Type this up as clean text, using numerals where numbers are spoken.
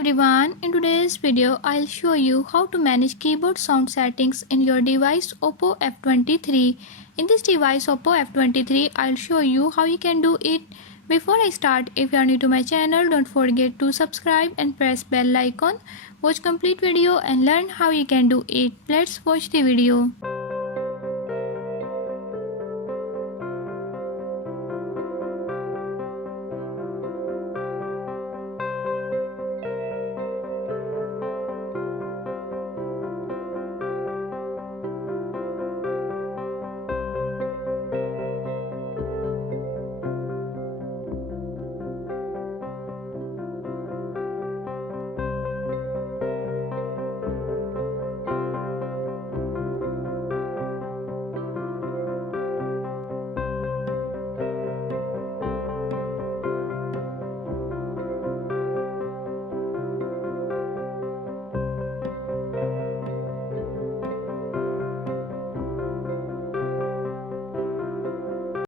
everyone, in today's video I'll show you how to manage keyboard sound settings in your device OPPO F23. In this device OPPO F23 I'll show you how you can do it. Before I start, if you are new to my channel, don't forget to subscribe and press bell icon. Watch complete video and learn how you can do it. Let's watch the video.